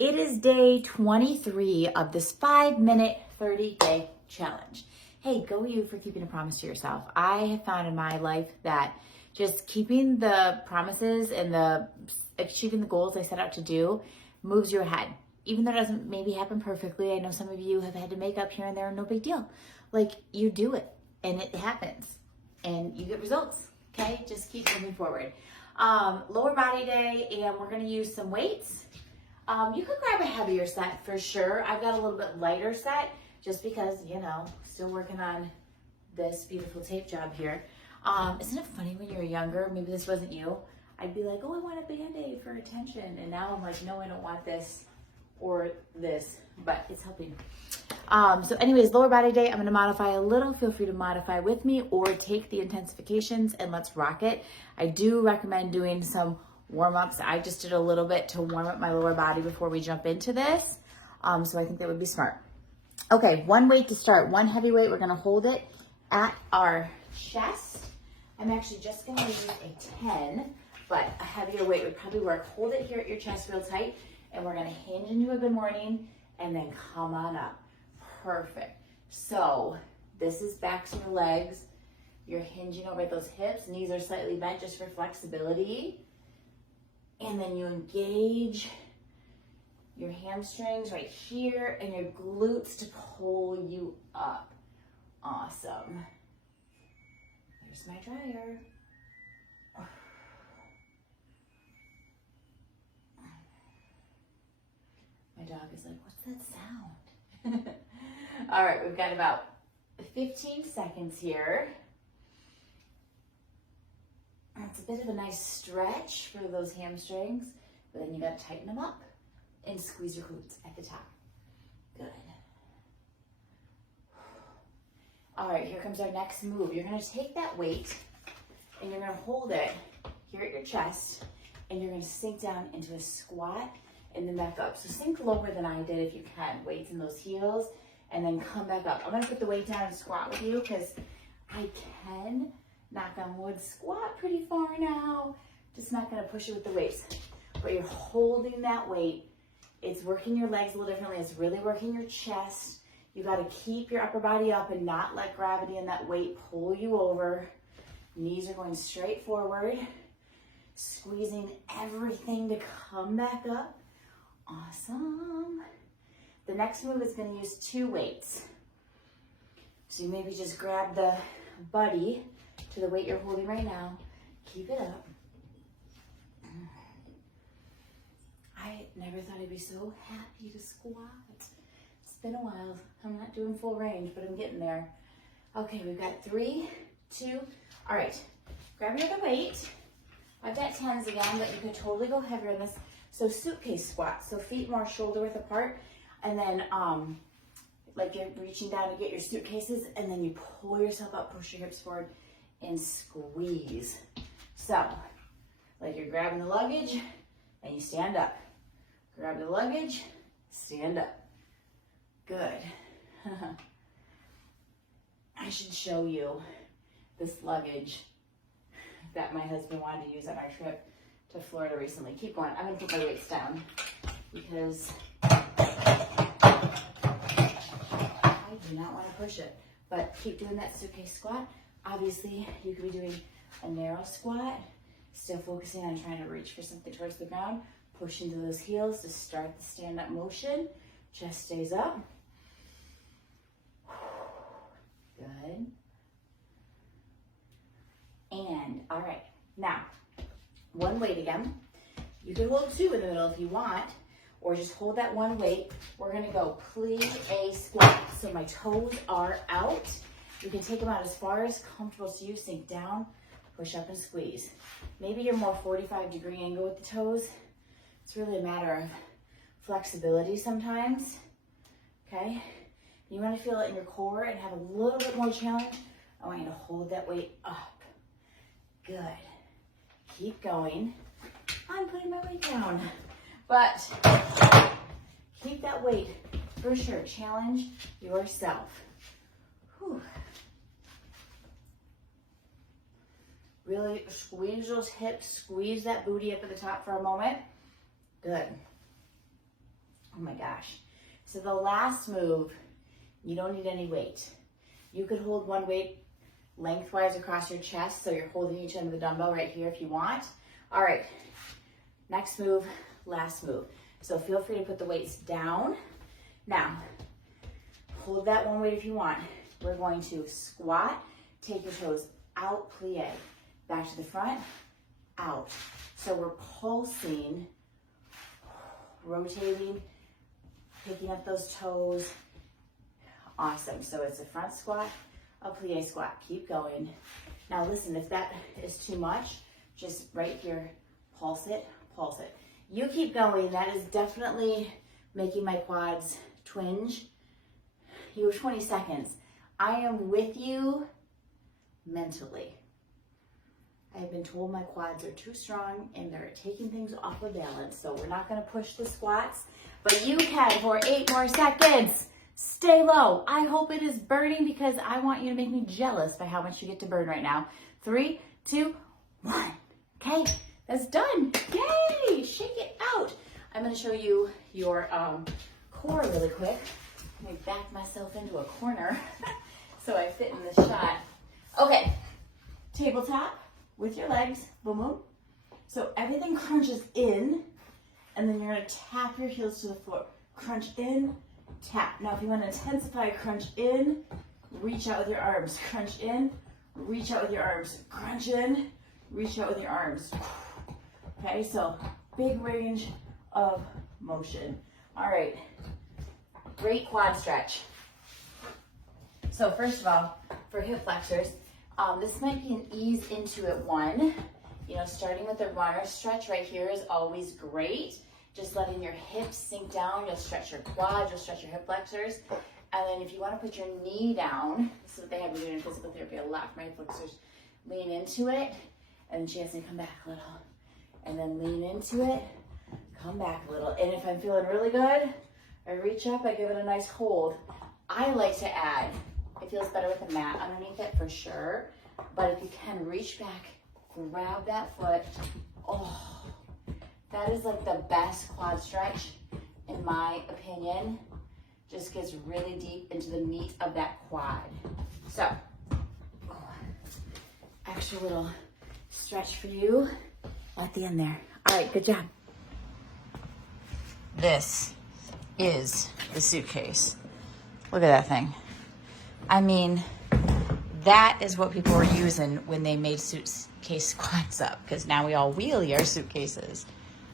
It is day 23 of this 5-minute, 30-day challenge. Hey, go you for keeping a promise to yourself. I have found in my life that just keeping the promises and achieving the goals I set out to do moves you ahead. Even though it doesn't maybe happen perfectly, I know some of you have had to make up here and there, no big deal. Like, you do it and it happens and you get results, okay? Just keep moving forward. Lower body day, and we're gonna use some weights. You could grab a heavier set for sure. I've got a little bit lighter set just because, still working on this beautiful tape job here. Isn't it funny when you were younger, maybe this wasn't you, I'd be like, oh, I want a Band-Aid for attention. And now I'm like, no, I don't want this or this, but it's helping. So anyways, lower body day, I'm gonna modify a little. Feel free to modify with me or take the intensifications and let's rock it. I do recommend doing some warm-ups. I just did a little bit to warm up my lower body before we jump into this. So I think that would be smart. Okay, one weight to start, one heavy weight. We're gonna hold it at our chest. I'm actually just gonna use a 10, but a heavier weight would probably work. Hold it here at your chest real tight, and we're gonna hinge into a good morning and then come on up. Perfect. So this is back to your legs. You're hinging over those hips. Knees are slightly bent just for flexibility. And then you engage your hamstrings right here and your glutes to pull you up. Awesome. There's my dryer. My dog is like, what's that sound? All right, we've got about 15 seconds here. It's a bit of a nice stretch for those hamstrings, but then you gotta tighten them up and squeeze your glutes at the top. Good. All right, here comes our next move. You're gonna take that weight and you're gonna hold it here at your chest and you're gonna sink down into a squat and then back up. So sink lower than I did if you can. Weights in those heels and then come back up. I'm gonna put the weight down and squat with you because I can, knock on wood, squat pretty far now. Just not gonna push it with the weights. But you're holding that weight. It's working your legs a little differently. It's really working your chest. You gotta keep your upper body up and not let gravity and that weight pull you over. Knees are going straight forward. Squeezing everything to come back up. Awesome. The next move is gonna use 2 weights. So you maybe just grab the buddy to the weight you're holding right now. Keep it up. I never thought I'd be so happy to squat. It's been a while. I'm not doing full range, but I'm getting there. Okay, we've got 3, 2, all right. Grab your other weight. I've got 10s again, but you can totally go heavier on this. So suitcase squat, so feet more shoulder width apart, and then like you're reaching down to get your suitcases, and then you pull yourself up, push your hips forward, and squeeze. So, like you're grabbing the luggage, and you stand up. Grab the luggage, stand up. Good. I should show you this luggage that my husband wanted to use on our trip to Florida recently. Keep going. I'm gonna put my weights down because I do not want to push it. But keep doing that suitcase squat. Obviously, you could be doing a narrow squat, still focusing on trying to reach for something towards the ground. Push into those heels to start the stand-up motion. Chest stays up. Good. And, all right, now, one weight again. You can hold 2 in the middle if you want, or just hold that one weight. We're gonna go plie squat. So my toes are out. You can take them out as far as comfortable to you. Sink down, push up and squeeze. Maybe you're more 45-degree angle with the toes. It's really a matter of flexibility sometimes, okay? You wanna feel it in your core and have a little bit more challenge. I want you to hold that weight up. Good. Keep going. I'm putting my weight down, but keep that weight for sure. Challenge yourself. Whew. Really squeeze those hips, squeeze that booty up at the top for a moment. Good. Oh my gosh. So the last move, you don't need any weight. You could hold one weight lengthwise across your chest, so you're holding each end of the dumbbell right here if you want. All right, next move, last move. So feel free to put the weights down. Now, hold that one weight if you want. We're going to squat, take your toes out, plie, back to the front, out. So we're pulsing, rotating, picking up those toes. Awesome. So it's a front squat, a plie squat. Keep going. Now listen, if that is too much, just right here, pulse it, pulse it. You keep going. That is definitely making my quads twinge. You have 20 seconds. I am with you mentally. I have been told my quads are too strong and they're taking things off of balance, so we're not going to push the squats, but you can for 8 more seconds. Stay low. I hope it is burning because I want you to make me jealous by how much you get to burn right now. 3, 2, 1. Okay, that's done. Yay! Shake it out. I'm going to show you your core really quick. Let me back myself into a corner so I fit in this shot. Okay, tabletop with your legs, boom, boom. So everything crunches in, and then you're gonna tap your heels to the floor. Crunch in, tap. Now if you wanna intensify, crunch in, reach out with your arms. Crunch in, reach out with your arms. Crunch in, reach out with your arms. Okay, so big range of motion. All right, great quad stretch. So first of all, for hip flexors, this might be an ease into it one. You know, starting with the runner stretch right here is always great. Just letting your hips sink down, you'll stretch your quads, you'll stretch your hip flexors. And then if you want to put your knee down, this is what they have me doing in physical therapy a lot for my hip flexors. Lean into it, and then she has to come back a little. And then lean into it, come back a little. And if I'm feeling really good, I reach up, I give it a nice hold. I like to add, it feels better with a mat underneath it for sure, but if you can reach back, grab that foot. Oh, that is like the best quad stretch in my opinion. Just gets really deep into the meat of that quad. So, extra little stretch for you at the end there. All right, good job. This is the suitcase. Look at that thing. I mean, that is what people were using when they made suitcase squats up, because now we all wheelie our suitcases.